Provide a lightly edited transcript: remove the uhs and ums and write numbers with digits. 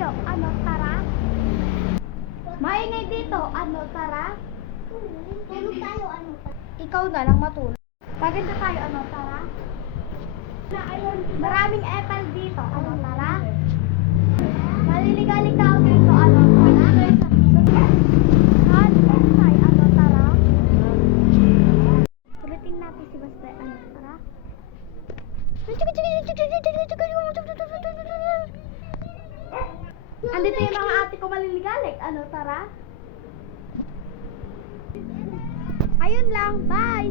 tayo, ano, tara? Maingay dito, ano, tara? Tulog tayo, ano? Ikaw na lang matulog. Maganda tayo, ano, tara? Maraming apple dito, ano, tara? Maliligalig tao dito, ano, tara? Han, tayo, ano, tara? Ulitin natin si Basta, ano, tara? Andito yung mga ate ko maliligalig, ano, tara? Ayun lang, bye!